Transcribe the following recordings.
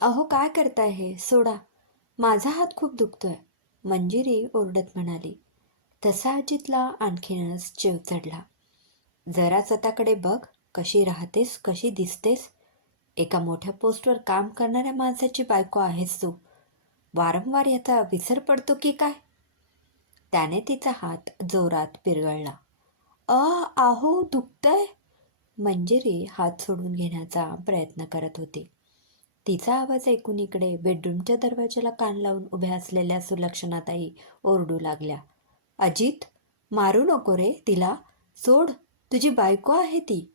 अहो काय करताय हे? सोडा. माझा हात खूप दुखतोय. मंजिरी ओरडत म्हणाली. तसा अजितला आणखीनच जीव चढला. जरा स्वतःकडे बघ कशी राहतेस कशी दिसतेस. एका मोठ्या पोस्टवर काम करणाऱ्या माणसाची बायको आहेस तू. वारंवार याचा विसर पडतो की काय? त्याने तिचा हात जोरात पिरगळला. अ आहो दुखतंय? मंजिरी हात सोडून घेण्याचा प्रयत्न करत होती. तिचा आवाज ऐकून इकडे बेडरूमच्या दरवाजाला कान लावून उभ्या असलेल्या सुलक्षणाताई ओरडू लागल्या. अजित मारू नको रे तिला. सोड तुझी बायको आहे ती.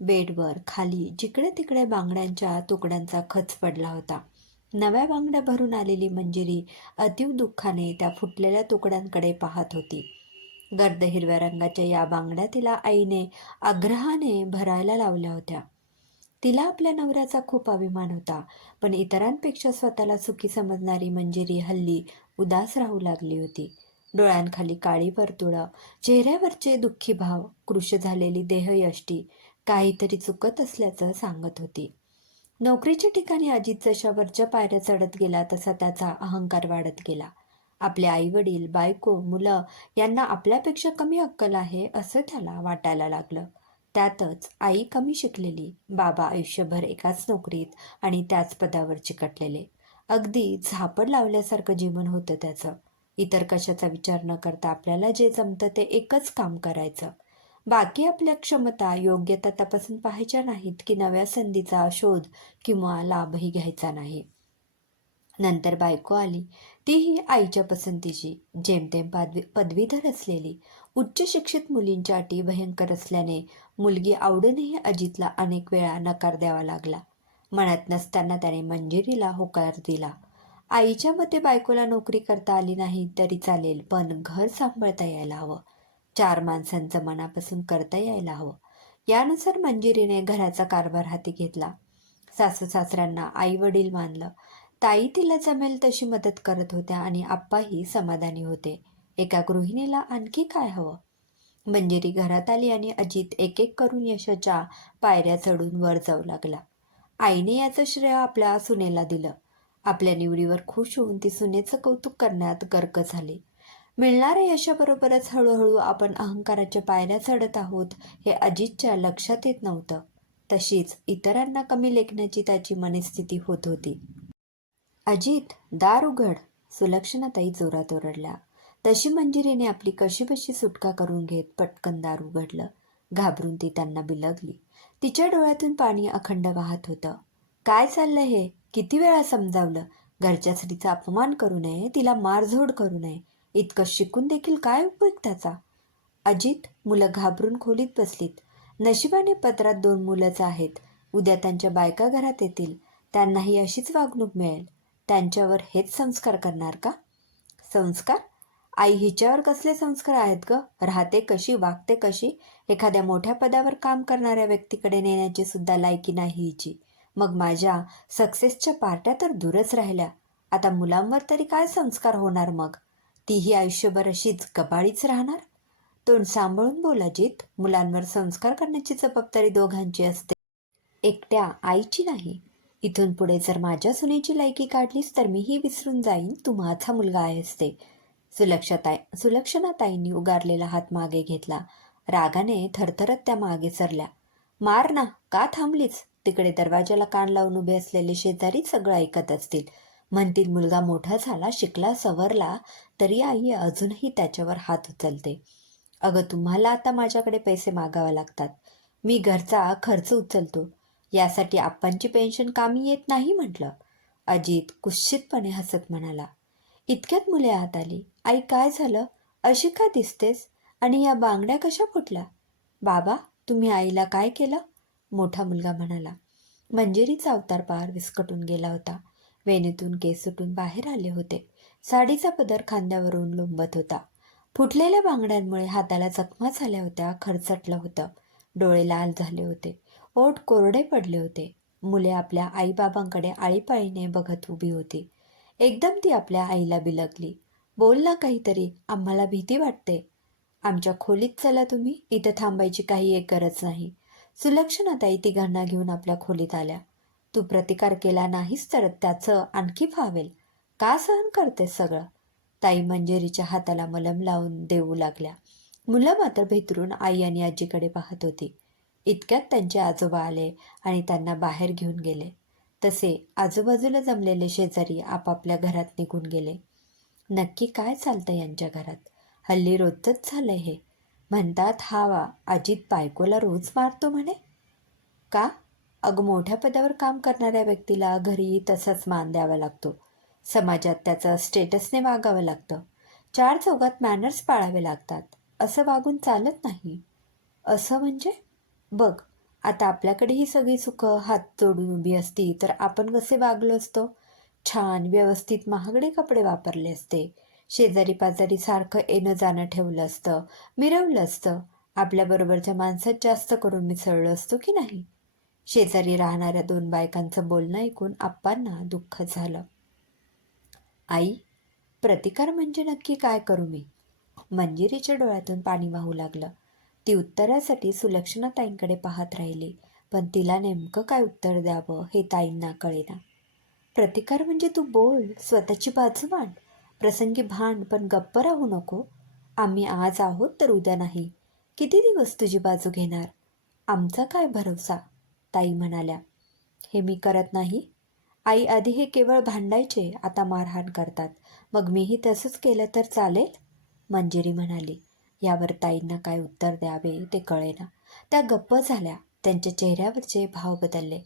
बेडवर खाली जिकडे तिकडे बांगड्यांच्या तुकड्यांचा खच पडला होता. नव्या बांगड्या भरून आलेली मंजिरी अतीव दुःखाने त्या फुटलेल्या तुकड्यांकडे पाहत होती. गर्द हिरव्या रंगाच्या या बांगड्या तिला आईने आग्रहाने भरायला लावल्या होत्या. तिला आपल्या नवऱ्याचा खूप अभिमान होता पण इतरांपेक्षा स्वतःला सुखी समजणारी मंजिरी हल्ली उदास राहू लागली होती. डोळ्यांखाली काळी वर्तुळं चेहऱ्यावरचे दुःखी भाव कृश झालेली देहयष्टी काहीतरी चुकत असल्याचं सांगत होती. नोकरीच्या ठिकाणी अजित जशा वरच्या पायऱ्या चढत गेला तसा त्याचा अहंकार वाढत गेला. आपले आईवडील बायको मुलं यांना आपल्यापेक्षा कमी अक्कल आहे असं त्याला वाटायला लागलं. त्यातच आई कमी शिकलेली बाबा आयुष्यभर एकाच नोकरीत आणि त्याच पदावर चिकटलेले. अगदी झापड लावल्यासारखं जीवन होतं त्याचं. इतर कशाचा विचार न करता आपल्याला जे जमतं ते एकच काम करायचं. बाकी आपल्या क्षमता योग्यता तपासून पाहायच्या नाहीत की नव्या संधीचा शोध किंवा लाभही घ्यायचा नाही. नंतर बायको आली. तीही आईच्या पसंतीची. जेमतेम पदवी पदवीधर असलेली. उच्च शिक्षित मुलींच्या अटी भयंकर असल्याने मुलगी आवडूनही अजितला अनेक वेळा नकार द्यावा लागला. मनात नसताना त्याने मंजिरीला होकार दिला. आईच्या मते बायकोला नोकरी करता आली नाही तरी चालेल पण घर सांभाळता यायला हवं. चार माणसांचं मनापासून करता यायला हवं. यानुसार मंजिरीने घराचा कारभार हाती घेतला. सासू सासऱ्यांना आई वडील मानलं. ताई तिला जमेल तशी मदत करत होत्या आणि आप्पाही समाधानी होते. एका गृहिणीला आणखी काय हवं? मंजिरी घरात आली आणि अजित एक एक करून यशाच्या पायऱ्या चढून वर जाऊ लागला. आईने याचं श्रेय आपल्या सुनेला दिलं. आपल्या निवडीवर खुश होऊन ती सुनेचं कौतुक करण्यात गर्क झाली. मिळणाऱ्या यशाबरोबरच हळूहळू आपण अहंकाराच्या पायऱ्या चढत आहोत हे अजितच्या लक्षात येत नव्हतं. तशीच इतरांना कमी लेखण्याची त्याची मनस्थिती होत होती. अजित दार उघड. सुलक्षणाताई जोरात ओरडल्या. तशी मंजिरीने आपली कशीबशी सुटका करून घेत पटकन दार उघडलं. घाबरून ती त्यांना बिलगली. तिच्या डोळ्यातून पाणी अखंड वाहत होतं. काय चाललं हे? किती वेळा समजावलं? घरच्या स्त्रीचा अपमान करू नये तिला मारझोड करू नये. इतकं शिकून देखील काय उपयोग त्याचा? अजित मुलं घाबरून खोलीत बसलीत. नशिबाने पत्रात दोन मुलंच आहेत. उद्या त्यांच्या बायका घरात येतील. त्यांनाही अशीच वागणूक मिळेल. त्यांच्यावर हेच संस्कार करणार का? संस्कार? आई हिच्यावर कसले संस्कार आहेत ग? राहते कशी वागते कशी? एखाद्या मोठ्या पदावर काम करणाऱ्या व्यक्तीकडे नेण्याची सुद्धा लायकी नाही हिची. मग माझ्या सक्सेसच्या पार्ट्या तर दूरच राहिल्या. आता मुलांवर तरी काय संस्कार होणार मग? तीही आयुष्यभर अशीच कबाळीच राहणार? तोंड सांभाळून बोला जीत. मुलांवर संस्कार करण्याची जबाबदारी दोघांची असते. एकट्या आईची नाही. इथून पुढे जर माझ्या सुनेची लायकी काढलीस तर मीही विसरून जाईन. तू माझा मुलगा आहेस ते. सुलक्षताई सुलक्षणाताईंनी उगारलेला हात मागे घेतला. रागाने थरथरत त्या मागे सरल्या. मार ना का थांबलीच तिकडे दरवाजाला कान लावून उभे असलेले शेजारी सगळं ऐकत असतील म्हणतील मुलगा मोठा झाला शिकला सवरला तरी आई अजूनही त्याच्यावर हात उचलते. अगं तुम्हाला आता माझ्याकडे पैसे मागावे लागतात. मी घरचा खर्च उचलतो. यासाठी आप्पांची पेन्शन कामी येत नाही म्हटलं. अजित कुश्चितपणे हसत म्हणाला. इतक्यात मुले आत आली. आई काय झालं? अशी का दिसतेस? आणि या बांगड्या कशा फुटल्या? बाबा तुम्ही आईला काय केलं? मोठा मुलगा म्हणाला. मंजिरीचा अवतार पार विस्कटून गेला होता. वेणीतून केस सुटून बाहेर आले होते. साडीचा पदर खांद्यावरून लोंबत होता. फुटलेल्या बांगड्यांमुळे हाताला जखमा झाल्या होत्या खरचटलं होतं. डोळे लाल झाले होते. ओठ कोरडे पडले होते. मुले आपल्या आईबाबांकडे आळीपाळीने बघत उभी होती. एकदम ती आपल्या आईला बिलगली. बोल ना काहीतरी आम्हाला भीती वाटते. आमच्या खोलीत चला तुम्ही इथं थांबायची काही एक गरज नाही. सुलक्षणाताई तिघांना घेऊन आपल्या खोलीत आल्या. तू प्रतिकार केला नाहीस तर त्याचं आणखी फावेल का सहन करते सगळं? ताई मंजेरीच्या हाताला मलम लावून देऊ लागल्या. मुलं मात्र भेतरून आई आणि आजीकडे पाहत होती. इतक्यात त्यांचे आजोबा आले आणि त्यांना बाहेर घेऊन गेले. तसे आजूबाजूला जमलेले शेजारी आपापल्या घरात निघून गेले. नक्की काय चालतं यांच्या घरात? हल्ली रोजच झालंय हे. म्हणतात हा वा अजित बायकोला रोज मारतो म्हणे. का? अगं मोठ्या पदावर काम करणाऱ्या व्यक्तीला घरी तसाच मान द्यावा लागतो. समाजात त्याचं स्टेटसने वागावं लागतं. चार चौघात मॅनर्स पाळावे लागतात. असं वागून चालत नाही. असं म्हणजे? बघ आता आपल्याकडे ही सगळी सुखं हात जोडून उभी असती तर आपण कसे वागलो असतो? छान व्यवस्थित महागडे कपडे वापरले असते. शेजारी पाजारी सारखं येणं जाणं ठेवलं असतं. मिरवलं असतं. आपल्याबरोबरच्या माणसात जास्त करून मिसळलं असतो की नाही? शेजारी राहणाऱ्या दोन बायकांचं बोलणं ऐकून आप्पांना दुःख झालं. आई प्रतिकार म्हणजे नक्की काय करू मी? मंजिरीच्या डोळ्यातून पाणी वाहू लागलं. ती उत्तरासाठी सुलक्षणा ताईंकडे पाहत राहिली. पण तिला नेमकं काय उत्तर द्यावं हे ताईंना कळेना. प्रतिकार म्हणजे तू बोल स्वतःची बाजू मांड. प्रसंगी भांड पण गप्प राहू नको. आम्ही आज आहोत तर उद्या नाही. किती दिवस तुझी बाजू घेणार? आमचा काय भरोसा? ताई म्हणाल्या. हे मी करत नाही. आई आधी हे केवळ भांडायचे आता मारहाण करतात. मग मीही तसंच केलं तर चालेल? मंजिरी म्हणाली. यावर ताईंना काय उत्तर द्यावे ते कळेना. त्या गप्प झाल्या. त्यांच्या चेहऱ्यावरचे भाव बदलले.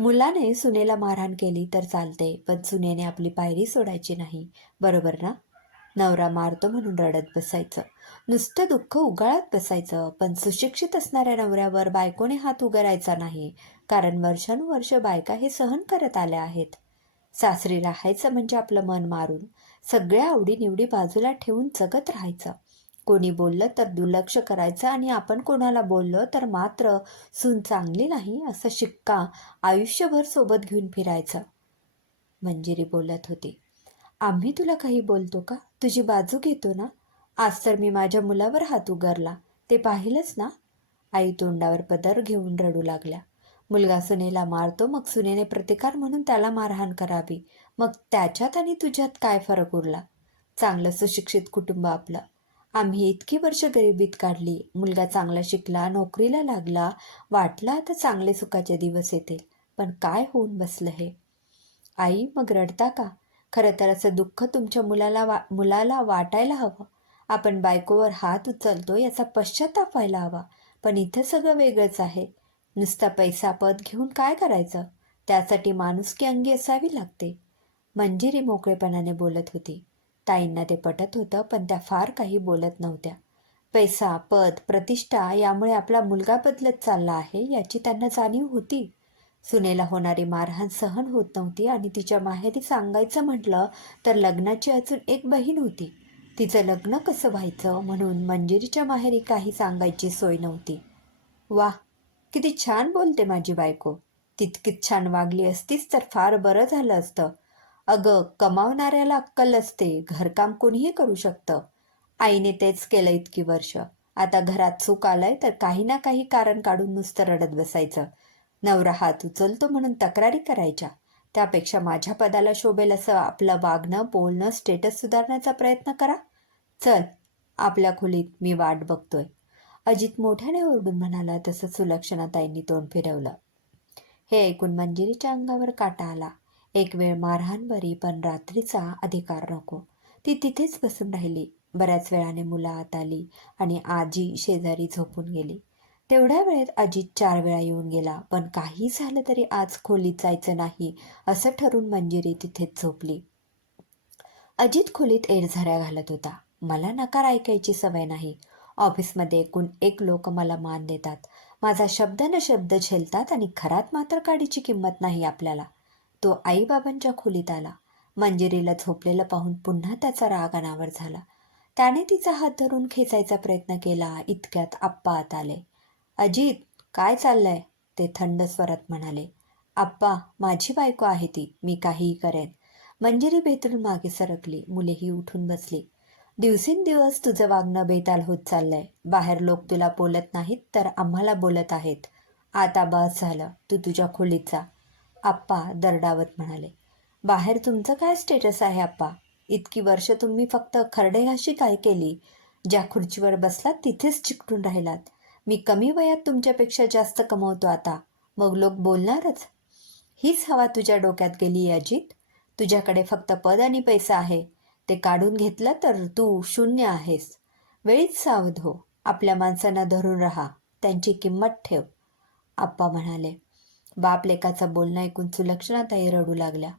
मुलाने सुनेला मारहाण केली तर चालते पण सुनेने आपली पायरी सोडायची नाही. बरोबर ना? नवरा मारतो म्हणून रडत बसायचं. नुसतं दुःख उगाळत बसायचं पण सुशिक्षित असणाऱ्या नवऱ्यावर बायकोने हात उगारायचा नाही कारण वर्षानुवर्ष बायका हे सहन करत आल्या आहेत. सासरी राहायचं म्हणजे आपलं मन मारून सगळ्या आवडीनिवडी बाजूला ठेवून जगत राहायचं. कोणी बोललं तर दुर्लक्ष करायचं आणि आपण कोणाला बोललो तर मात्र सून चांगली नाही असं शिक्का आयुष्यभर सोबत घेऊन फिरायचं. मंजिरी बोलत होती. आम्ही तुला काही बोलतो का? तुझी बाजू घेतो ना? आज तर मी माझ्या मुलावर हात उगारला. ते पाहिलंच ना? आई तोंडावर पदर घेऊन रडू लागल्या. मुलगा सुनेला मारतो मग सुनेने प्रतिकार म्हणून त्याला मारहाण करावी. मग त्याच्यात आणि तुझ्यात काय फरक उरला? चांगलं सुशिक्षित कुटुंब आपलं. आम्ही इतकी वर्ष गरिबीत काढली. मुलगा चांगला शिकला नोकरीला लागला. वाटला आता चांगले सुखाचे दिवस येतील. पण काय होऊन बसलं हे? आई मग रडता का? खरं तर असं दुःख तुमच्या मुलाला वा मुलाला वाटायला हवं. आपण बायकोवर हात उचलतो याचा पश्चाताप व्हायला हवा. पण इथं सगळं वेगळंच आहे. नुसता पैसा पद घेऊन काय करायचं? त्यासाठी माणुसकी अंगी असावी लागते. मंजिरी मोकळेपणाने बोलत होती. ताईंना ते पटत होतं पण त्या फार काही बोलत नव्हत्या. पैसा पद प्रतिष्ठा यामुळे आपला मुलगा बदलत चालला आहे याची त्यांना जाणीव होती. सुनेला होणारी मारहाण सहन होत नव्हती आणि तिच्या माहेरी सांगायचं म्हटलं तर लग्नाची अजून एक बहीण होती. तिचं लग्न कसं व्हायचं म्हणून मंजिरीच्या माहेरी काही सांगायची सोय नव्हती. वाह किती छान बोलते माझी बायको. तितकीच छान वागली असतीच तर फार बरं झालं असतं. अगं कमावणाऱ्याला अक्कल असते घरकाम कोणीही करू शकतं. आईने तेच केलं इतकी वर्ष. आता घरात चूक आलंय तर काही ना काही कारण काढून नुसतं रडत बसायचं. नवरा हात उचलतो म्हणून तक्रारी करायच्या. त्यापेक्षा माझ्या पदाला शोभेल असं आपलं वागणं बोलणं स्टेटस सुधारण्याचा प्रयत्न करा. चल आपल्या खोलीत मी वाट बघतोय. अजित मोठ्याने ओरडून म्हणाला तसं सुलक्षणाताईंनी तोंड फिरवलं. हे ऐकून मंजिरीच्या अंगावर काटा आला. एक वेळ मारहाण बरी पण रात्रीचा अधिकार नको. ती तिथेच बसून राहिली. बऱ्याच वेळाने मुलं आत आली आणि आजी शेजारी झोपून गेली. तेवढ्या वेळेत अजित चार वेळा येऊन गेला पण काही झालं तरी आज खोलीत जायचं नाही असं ठरून मंजिरी तिथेच झोपली. अजित खोलीत एरझऱ्या घालत होता. मला नकार ऐकायची सवय नाही. ऑफिसमध्ये एकूण एक लोक मला मान देतात. माझा शब्द न शब्द झेलतात आणि घरात मात्र काडीची किंमत नाही आपल्याला. तो आईबाबांच्या खोलीत आला. मंजिरीला झोपलेलं पाहून पुन्हा त्याचा राग अनावर झाला. त्याने तिचा हात धरून खेचायचा प्रयत्न केला. इतक्यात आप्पा आत आले. अजित काय चाललंय? ते थंड स्वरात म्हणाले. आप्पा माझी बायको आहे ती. मी काहीही करेन. मंजिरी बेतरून मागे सरकली. मुलेही उठून बसली. दिवसेंदिवस तुझं वागणं बेताल होत चाललंय. बाहेर लोक तुला बोलत नाहीत तर आम्हाला बोलत आहेत. आता बस झालं. तू तुझ्या खोलीत जा. आप्पा दरडावत म्हणाले बाहेर तुमचं काय स्टेटस आहे आप्पा? इतकी वर्ष तुम्ही फक्त खरडेघाशी काय केली? ज्या खुर्चीवर बसलात तिथेच चिकटून राहिलात. मी कमी वयात तुमच्यापेक्षा जास्त कमवतो आता. मग लोक बोलणारच. हीच हवा तुझ्या डोक्यात गेली अजित. तुझ्याकडे फक्त पद आणि पैसा आहे. ते काढून घेतलं तर तू शून्य आहेस. वेळीच सावध हो. आपल्या माणसांना धरून राहा. त्यांची किंमत ठेव. आप्पा म्हणाले बाप लेकाचं बोलणं ऐकून सुलक्षणाताई रडू लागल्या.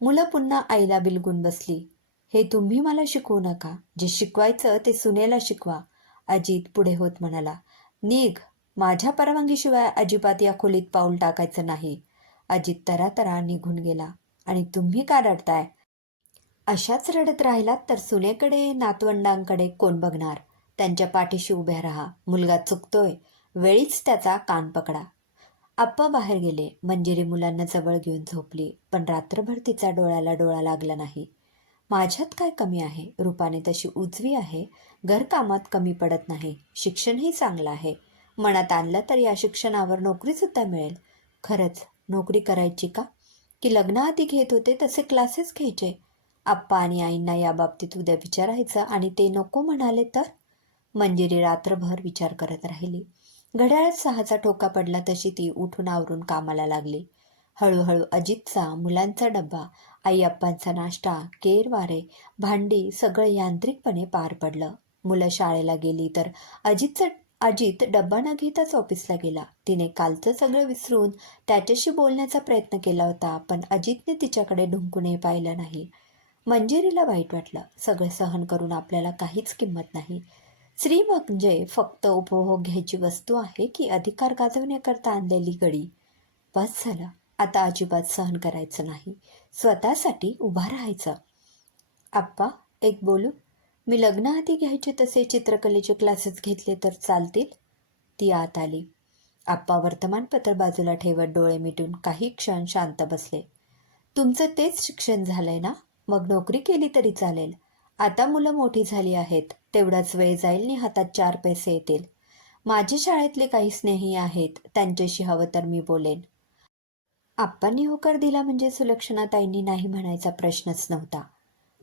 मुलं पुन्हा आईला बिलगून बसली. हे तुम्ही मला शिकवू नका. जे शिकवायचं ते सुनेला शिकवा अजित पुढे होत म्हणाला. निघ. माझ्या परवानगीशिवाय अजिबात या खोलीत पाऊल टाकायचं नाही. अजित तरातरा निघून गेला. आणि तुम्ही का रडताय? अशाच रडत राहिलात तर सुनेकडे नातवंडांकडे कोण बघणार? त्यांच्या पाठीशी उभ्या राहा. मुलगा चुकतोय. वेळीच त्याचा कान पकडा. आप्पा बाहेर गेले. मंजिरी मुलांना जवळ घेऊन झोपली. पण रात्रभर तिचा डोळ्याला डोळा लागला नाही. माझ्यात काय कमी आहे? रूपाने तशी उजवी आहे. घरकामात कमी पडत नाही. शिक्षणही चांगलं आहे. मनात आणलं तर या शिक्षणावर नोकरीसुद्धा मिळेल. खरंच नोकरी करायची का? की लग्नाआधी घेत होते तसे क्लासेस घ्यायचे? आप्पा आणि आईंना या बाबतीत उद्या विचारायचं आणि ते नको म्हणाले तर? मंजिरी रात्रभर विचार करत राहिली. घड्याळात सहाचा ठोका पडला तशी ती उठून आवरून कामाला लागली. हळूहळू अजितचा मुलांचा डब्बा आई अप्पांचा नाश्ता केर वारे भांडी सगळं यांत्रिकपणे पार पडलं. मुलं शाळेला गेली तर अजितचं अजित डब्बा न घेताच ऑफिसला गेला. तिने कालचं सगळं विसरून त्याच्याशी बोलण्याचा प्रयत्न केला होता पण अजितने तिच्याकडे ढुंकूनही पाहिलं नाही. मंजिरीला वाईट वाटलं. सगळं सहन करून आपल्याला काहीच किंमत नाही. स्त्री म्हणजे फक्त उपभोग घ्यायची वस्तू आहे की अधिकार गाजवण्याकरता आणलेली गडी? बस झालं. आता अजिबात सहन करायचं नाही. स्वतःसाठी उभा राहायचं. आप्पा एक बोलू? मी लग्नाआधी घ्यायचे तसे चित्रकलेचे क्लासेस घेतले तर चालतील? ती आत आली. आप्पा वर्तमानपत्र बाजूला ठेवत डोळे मिटून काही क्षण शांत बसले. तुमचं तेच शिक्षण झालंय ना? मग नोकरी केली तरी चालेल. आता मुलं मोठी झाली आहेत. तेवढाच वेळ जाईल आणि हातात चार पैसे येतील. माझे शाळेतले काही स्नेही आहेत त्यांच्याशी हवं तर मी बोलेन. आप्पांनी होकार दिला म्हणजे सुलक्षणाताईंनी नाही म्हणायचा प्रश्नच नव्हता.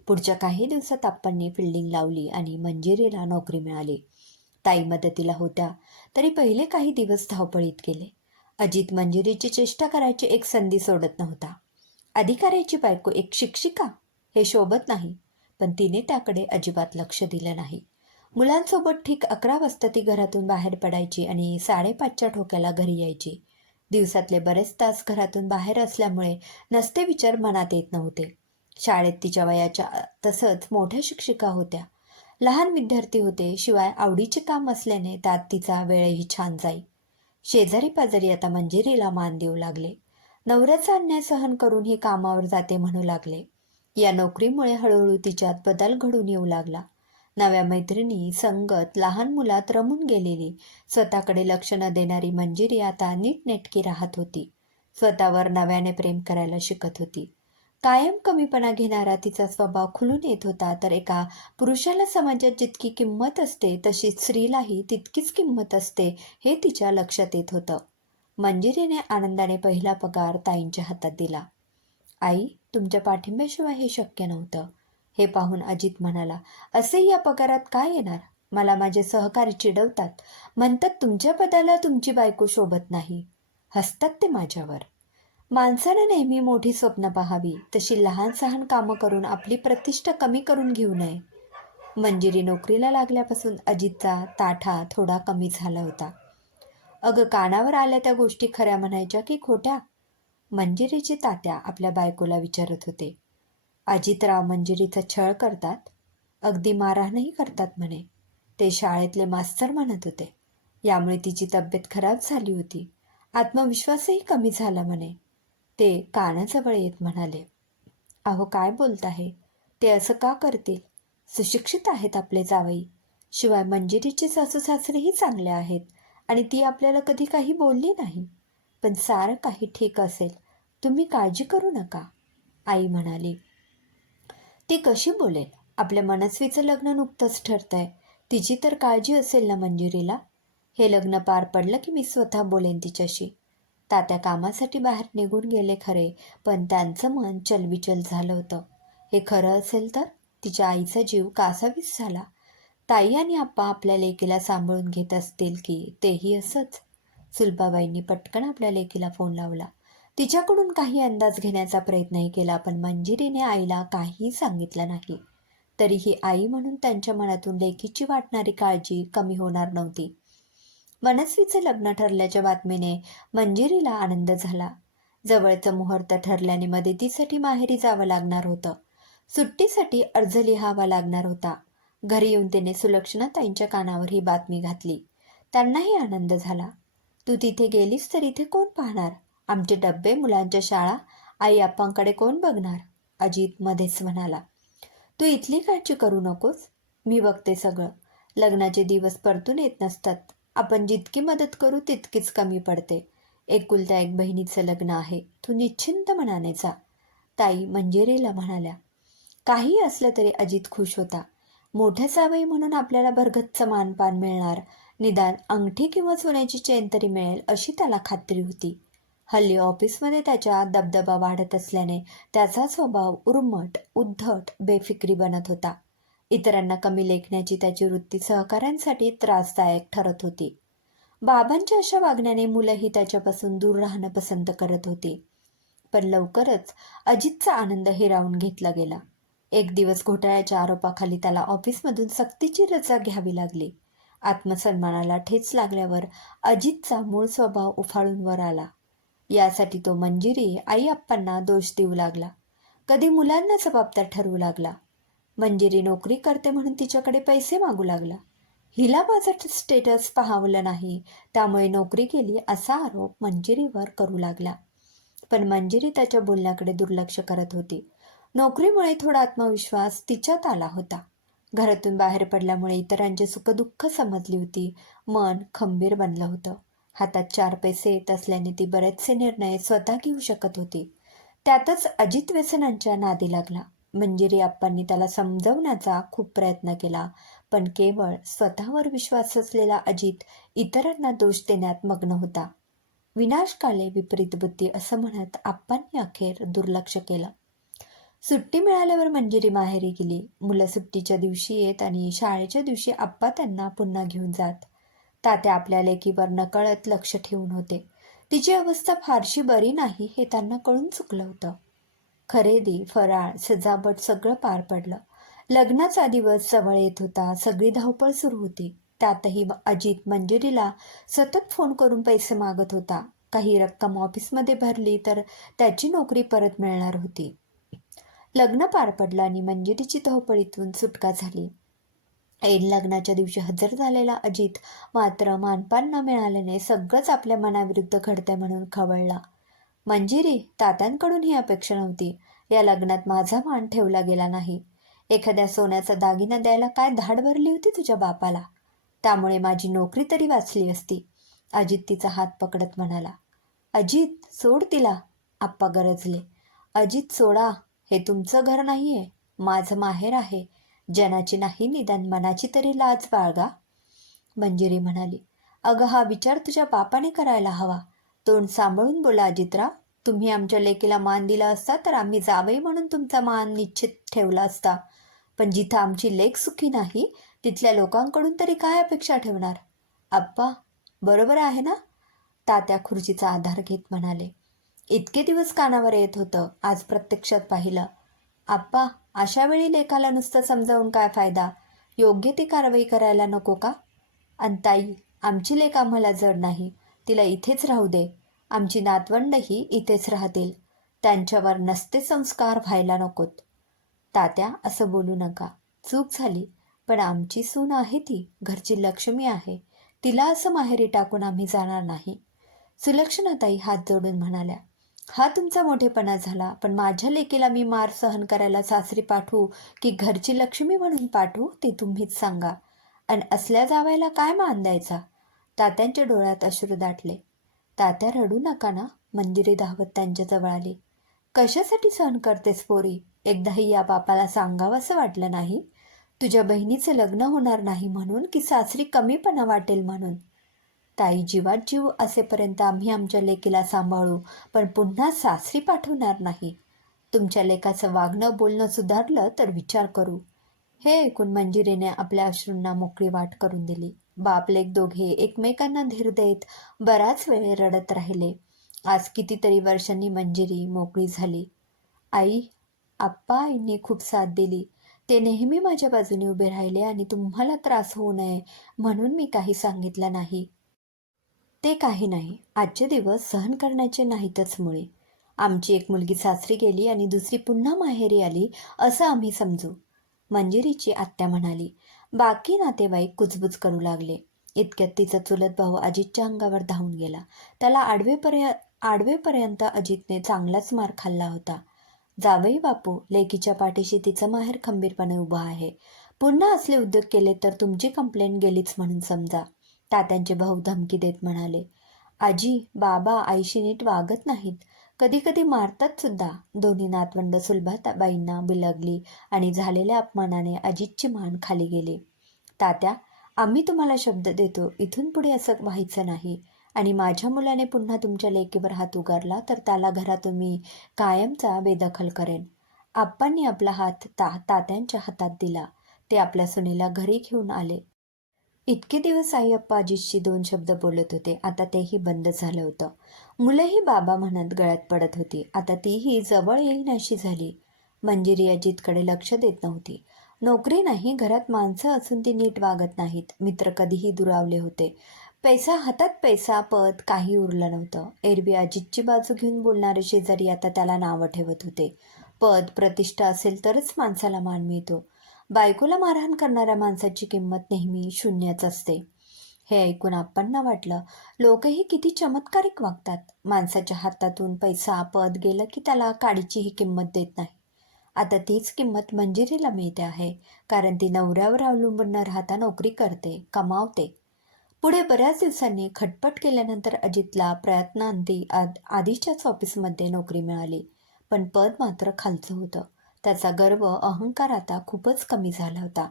पुढच्या काही दिवसात आप्पांनी फिल्डिंग लावली आणि मंजिरीला नोकरी मिळाली. ताई मदतीला होत्या तरी पहिले काही दिवस धावपळीत गेले. अजित मंजिरीची चेष्टा करायची एक संधी सोडत नव्हता. अधिकाऱ्याची बायको एक शिक्षिका? हे शोभत नाही. पण तिने त्याकडे अजिबात लक्ष दिलं नाही. मुलांसोबत ठीक अकरा वाजता ती घरातून बाहेर पडायची आणि साडेपाचच्या ठोक्याला घरी यायची. दिवसातले बरेच तास घरातून बाहेर असल्यामुळे नसते विचार मनात येत नव्हते. शाळेत तिच्या वयाच्या तसंच मोठ्या शिक्षिका होत्या. लहान विद्यार्थी होते शिवाय आवडीचे काम असल्याने त्यात तिचा वेळही छान जाई. शेजारी पाजारी आता मंजिरीला मान देऊ लागले. नवऱ्याचा अन्याय सहन करून ही कामावर जाते म्हणू लागले. या नोकरीमुळे हळूहळू तिच्यात बदल घडून येऊ लागला. नव्या मैत्रिणी संगत लहान मुलात रमून गेलेली. स्वतःकडे लक्ष न देणारी मंजिरी आता नीटनेटकी राहत होती. स्वतःवर नव्याने प्रेम करायला शिकत होती. कायम कमीपणा घेणारा तिचा स्वभाव खुलून येत होता तर एका पुरुषाला समाजात जितकी किंमत असते तशी स्त्रीलाही तितकीच किंमत असते हे तिच्या लक्षात येत होतं. मंजिरीने आनंदाने पहिला पगार ताईंच्या हातात दिला. आई तुमच्या पाठिंब्याशिवाय हे शक्य नव्हतं. हे पाहून अजित म्हणाला असे या पगारात काय येणार? मला माझे सहकारी चिडवतात. म्हणतात तुमच्या पदाला तुमची बायको शोभत नाही. हसतात ते माझ्यावर. माणसानं नेहमी मोठी स्वप्न पाहावी तशी लहान सहान कामं करून आपली प्रतिष्ठा कमी करून घेऊ नये. मंजिरी नोकरीला लागल्यापासून अजितचा ताठा थोडा कमी झाला होता. अगं कानावर आल्या त्या गोष्टी खऱ्या म्हणायच्या की खोट्या? मंजिरीची तात्या आपल्या बायकोला विचारत होते. अजितराव मंजिरीचा छळ करतात? अगदी मारहाणही करतात म्हणे. ते शाळेतले मास्तर म्हणत होते. यामुळे तिची तब्येत खराब झाली होती. आत्मविश्वासही कमी झाला म्हणे. ते कानाजवळ येत म्हणाले अहो काय बोलत आहे ते असं का करतील? सुशिक्षित आहेत आपले जावई. शिवाय मंजिरीचे सासू सासरेही चांगले आहेत आणि ती आपल्याला कधी काही बोलली नाही. पण सारं काही ठीक असेल तुम्ही काळजी करू नका आई म्हणाली. ती कशी बोलेल? आपल्या मनस्वीचं लग्न नुकतंच ठरतंय. तिची तर काळजी असेल ना मंजुरीला? हे लग्न पार पडलं की मी स्वतः बोलेन तिच्याशी. तात्या कामासाठी बाहेर निघून गेले खरे पण त्यांचं मन चलबिचल झालं होतं. हे खरं असेल तर तिच्या आईचा जीव कासावीस झाला. ताई आणि आप्पा आपल्या लेकीला सांभाळून घेत असतील की तेही असंच? सुलभाबाईंनी पटकन आपल्या लेकीला फोन लावला. तिच्याकडून काही अंदाज घेण्याचा प्रयत्नही केला पण मंजिरीने आईला काहीही सांगितलं नाही. तरीही आई म्हणून त्यांच्या मनातून लेखीची वाटणारी काळजी कमी होणार नव्हती. मनस्वीचे लग्न ठरल्याच्या बातमीने मंजिरीला आनंद झाला. जवळचं मुहूर्त ठरल्याने मदतीसाठी माहेरी जावं लागणार होतं. सुट्टीसाठी अर्ज लिहावा लागणार होता. घरी येऊन तिने सुलक्षणाताईंच्या कानावर ही बातमी घातली. त्यांनाही आनंद झाला. तू तिथे गेलीस तर इथे कोण पाहणार? आमचे डब्बे मुलांच्या शाळा आई आप्पांकडे कोण बघणार? अजित मध्येच म्हणाला. तू इथली काळजी करू नकोस. मी बघते सगळं. लग्नाचे दिवस परतून येत नसतात. आपण जितकी मदत करू तितकीच कमी पडते. एकुलत्या एक बहिणीचं लग्न आहे. तू निश्चिंत मनाने जा. ताई मंजिरीला म्हणाल्या. काही असलं तरी अजित खुश होता. मोठ्या सावई म्हणून आपल्याला भरगच्च मानपान मिळणार. निदान अंगठी किंवा सोन्याची चेन तरी मिळेल अशी त्याला खात्री होती. हल्ली ऑफिसमध्ये त्याच्या दबदबा वाढत असल्याने त्याचा स्वभाव उर्मट उद्धट बेफिक्री बनत होता. इतरांना कमी लेखण्याची त्याची वृत्ती सहकाऱ्यांसाठी त्रासदायक ठरत होती. बाबांच्या अशा वागण्याने मुलंही त्याच्यापासून दूर राहणं पसंत करत होती. पण लवकरच अजितचा आनंद हिरावून घेतला गेला. एक दिवस घोटाळ्याच्या आरोपाखाली त्याला ऑफिसमधून सक्तीची रजा घ्यावी लागली. आत्मसन्मानाला ठेच लागल्यावर अजितचा मूळ स्वभाव उफाळून वर आला. यासाठी तो मंजिरी आई आप्पांना दोष देऊ लागला. कधी मुलांना जबाबदार ठरवू लागला. मंजिरी नोकरी करते म्हणून तिच्याकडे पैसे मागू लागला. हिला माझं स्टेटस पाहावलं नाही त्यामुळे नोकरी केली असा आरोप मंजिरीवर करू लागला. पण मंजिरी त्याच्या बोलण्याकडे दुर्लक्ष करत होती. नोकरीमुळे थोडा आत्मविश्वास तिच्यात आला होता. घरातून बाहेर पडल्यामुळे इतरांचे सुखदुःख समजली होती. मन खंबीर बनलं होतं. हातात चार पैसे येत असल्याने ती बरेचसे निर्णय स्वतः घेऊ शकत होती. त्यातच अजित व्यसनांच्या नादी लागला. म्हणजे मंजिरी आप्पांनी त्याला समजवण्याचा खूप प्रयत्न केला पण केवळ स्वतःवर विश्वास असलेला अजित इतरांना दोष देण्यात मग्न होता. विनाशकाले विपरीत बुद्धी असं म्हणत आप्पांनी अखेर दुर्लक्ष केलं. सुट्टी मिळाल्यावर मंजिरी माहेरी गेली. मुलं सुट्टीच्या दिवशी येत आणि शाळेच्या दिवशी आप्पा त्यांना पुन्हा घेऊन जात. तात्या आपल्या लेकीवर नकळत लक्ष ठेवून होते. तिची अवस्था फारशी बरी नाही हे त्यांना कळून चुकलं होतं. खरेदी फराळ सजावट सगळं पार पडलं. लग्नाचा दिवस जवळ येत होता सगळी धावपळ सुरू होती. त्यातही अजित मंजुरीला सतत फोन करून पैसे मागत होता. काही रक्कम ऑफिसमध्ये भरली तर त्याची नोकरी परत मिळणार होती. लग्न पार पडलं आणि मंजिरीची धावपळीतून सुटका झाली. ऐन लग्नाच्या दिवशी हजर झालेला अजित मात्र मानपान न मिळाल्याने सगळंच आपल्या मनाविरुद्ध घडतंय म्हणून खवळला. मंजिरी तात्यांकडून ही अपेक्षा नव्हती. या लग्नात माझा मान ठेवला गेला नाही. एखाद्या सोन्याचा दागिना द्यायला काय धाड भरली होती तुझ्या बापाला? त्यामुळे माझी नोकरी तरी वाचली असती. अजित तिचा हात पकडत म्हणाला अजित सोड तिला. आप्पा गरजले अजित सोडा. हे तुमचं घर नाहीये. माझं माहेर आहे. जनाची नाही निदान मनाची तरी लाज बाळगा. मंजिरी म्हणाली अगं हा विचार तुझ्या बापाने करायला हवा. तोंड सांभाळून बोला अजितराव तुम्ही आमच्या लेकीला मान दिला असता तर आम्ही जावई म्हणून तुमचा मान निश्चित ठेवला असता. पण जिथं आमची लेख सुखी नाही तिथल्या लोकांकडून तरी काय अपेक्षा ठेवणार? आप्पा बरोबर आहे ना? तात्या खुर्चीचा आधार घेत म्हणाले इतके दिवस कानावर येत होतं आज प्रत्यक्षात पाहिलं. आप्पा अशा वेळी लेखाला नुसतं समजावून काय फायदा? योग्य ती कारवाई करायला नको का? आणि ताई आमची लेख आम्हाला जड नाही. तिला इथेच राहू दे. आमची नातवंडही इथेच राहतील. त्यांच्यावर नसते संस्कार व्हायला नकोत. तात्या असं बोलू नका. चूक झाली. पण आमची सून आहे ती. घरची लक्ष्मी आहे. तिला असं माहेरी टाकून आम्ही जाणार नाही. सुलक्षणाताई हात जोडून म्हणाल्या हा तुमचा मोठेपणा झाला पण माझ्या लेकीला मी मार सहन करायला सासरी पाठवू की घरची लक्ष्मी म्हणून पाठवू ते तुम्हीच सांगा. आणि असल्या जावायला काय मान द्यायचा? तात्यांच्या डोळ्यात अश्रू दाटले. तात्या रडू नका ना मंजिरी धावत त्यांच्याजवळ आली. कशासाठी सहन करतेस पोरी? एकदाही या बापाला सांगावंसं वाटलं नाही? तुझ्या बहिणीचं लग्न होणार नाही म्हणून की सासरी कमीपणा वाटेल म्हणून? ताई जीवात जीव असेपर्यंत आम्ही आमच्या लेकीला सांभाळू पण पुन्हा सासरी पाठवणार नाही. तुमच्या लेकाचं वागणं बोलणं सुधारलं तर विचार करू. हे ऐकून मंजिरीने आपल्या अश्रूंना मोकळी वाट करून दिली. बाप लेक दोघे एकमेकांना धीर देत बराच वेळ रडत राहिले. आज कितीतरी वर्षांनी मंजिरी मोकळी झाली. आई आप्पा आईने खूप साथ दिली. ते नेहमी माझ्या बाजूने उभे राहिले आणि तुम्हाला त्रास होऊ नये म्हणून मी काही सांगितलं नाही. ते काही नाही. आजचे दिवस सहन करण्याचे नाहीतच मुळे. आमची एक मुलगी सासरी गेली आणि दुसरी पुन्हा माहेरी आली असं आम्ही समजू. मंजिरीची आत्या म्हणाली बाकी नातेवाईक कुजबुज करू लागले. इतक्यात तिचा चुलत भाऊ अजितच्या अंगावर धावून गेला. त्याला आडवेपर्य आडवेपर्यंत अजितने चांगलाच मार खाल्ला होता. जावई बापू लेकीच्या पाठीशी तिचं माहेर खंबीरपणे उभं आहे. पुन्हा असले उद्योग केले तर तुमची कंप्लेंट गेलीच म्हणून समजा. तात्यांचे भाऊ धमकी देत म्हणाले आजी बाबा आईशी नीट वागत नाहीत. कधी कधी मारतात सुद्धा. दोन्ही नातवंड सुलभाताबाईंना बिलगली आणि झालेल्या अपमानाने अजितची मान खाली गेली. तात्या आम्ही तुम्हाला शब्द देतो. इथून पुढे असं व्हायचं नाही. आणि माझ्या मुलाने पुन्हा तुमच्या लेकीवर हात उगारला तर त्याला घरातून मी कायमचा बेदखल करेन. आप्पांनी आपला हात ता तात्यांच्या हातात दिला. ते आपल्या सुनेला घरी घेऊन आले. इतके दिवस आई अप्पा दोन शब्द बोलत होते. आता तेही बंद झालं होतं. मुलंही बाबा म्हणत गळ्यात पडत होती. आता तीही जवळ येईनाशी झाली. मंजिरी अजितकडे लक्ष देत नव्हती. नोकरी नाही घरात माणसं असून ती नीट वागत नाहीत. मित्र कधीही दुरावले होते. पैसा हातात पैसा पद काही उरलं नव्हतं. एरबी अजितची बाजू घेऊन बोलणारे शेजारी आता त्याला नावं ठेवत होते. पद प्रतिष्ठा असेल तरच माणसाला मान मिळतो. बायकोला मारहाण करणाऱ्या माणसाची किंमत नेहमी शून्यच असते. हे ऐकून आपण वाटलं लोकही किती चमत्कारिक वागतात. माणसाच्या हातातून पैसा पद गेलं की त्याला काडीचीही किंमत देत नाही. आता तीच किंमत मंजिरीला मिळते आहे कारण ती नवऱ्यावर अवलंबून न राहता नोकरी करते कमावते. पुढे बऱ्याच दिवसांनी खटपट केल्यानंतर अजितला प्रयत्नांती आद आधीच्याच ऑफिसमध्ये नोकरी मिळाली पण पद मात्र खालचं होतं. त्याचा गर्व अहंकार आता खूपच कमी झाला होता.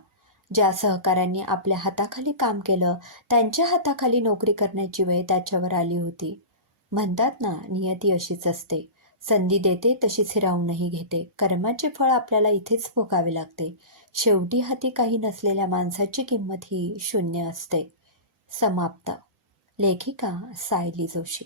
ज्या सहकाऱ्यांनी आपल्या हाताखाली काम केलं त्यांच्या हाताखाली नोकरी करण्याची वेळ त्याच्यावर आली होती. म्हणतात ना नियती अशीच असते. संधी देते तशीच हिरावूनही घेते. कर्माचे फळ आपल्याला इथेच भोगावे लागते. शेवटी हाती काही नसलेल्या माणसाची किंमत ही शून्य असते. समाप्त. लेखिका सायली जोशी.